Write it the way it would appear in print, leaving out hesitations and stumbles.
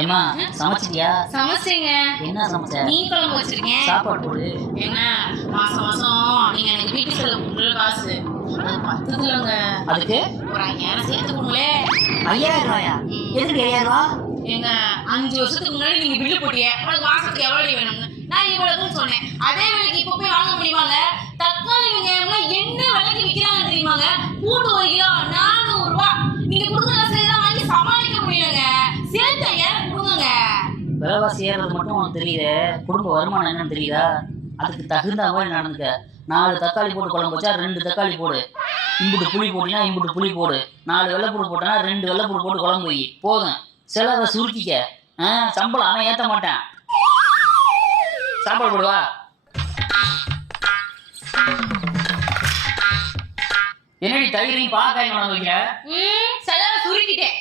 ஏமா சமைச்சிட்டியா? சமைச்சேங்க. என்ன சமைச்ச? மீன் குழம்பு வச்சிருக்கேன். சாப்பாடு போடு. ஏங்க மாசம் நீங்க எனக்கு வீட்டு செலவு கொடுக்குற காசு அது பத்துதுலங்க. அதுக்கு ஒரு 5000 சேர்த்து கொடுங்களே. 5000 ரூபாயா? எதுக்கு 5000 ரூபா? ஏங்க 5 வருஷத்துக்கு முன்னாடி நீங்க பில்லு போட்டீங்க. உங்களுக்கு மாசத்துக்கு எவ்வளவு வேணும்னு நான் இவ்வளவுன்னு சொன்னேன். அதே விலைக்கு இப்ப போய் வாங்க முடியுமாங்க? தக்காளி வெங்காயம்லாம் என்ன விலைக்கு விற்கிறாங்க தெரியுமாங்க? பூண்டு 1 கிலோ 400 ரூபாய். நீங்க கொடுக்குற காசுலாம் வாங்கி சமாளிக்க முடியலங்க. சேர்த்து 5000 கொடுங்க. விலைவாசி ஏறது மட்டும் உனக்கு தெரியுது, குடும்ப வருமானம் என்னன்னு தெரியுதா? அதுக்கு தகுந்த மாதிரி நடந்துக்க. 4 தக்காளி போட்டு குழம்பு வச்சா 2 தக்காளி போடு. இம்புட்டு புளி போட்டினா இம்புட்டு புளி போடு. 4 வெள்ளைப்பூடு போட்டனா 2 வெள்ளைப்பூடு போட்டு குழம்பு வை. போதும். செலவை சுருக்கிக்க. சம்பளம் அவன் ஏற்ற மாட்டான். சாப்பாடு போடுவா. என்னடி தயிரையும் பாக்காய் வைக்க? செலவை சுருக்கிட்டேன்.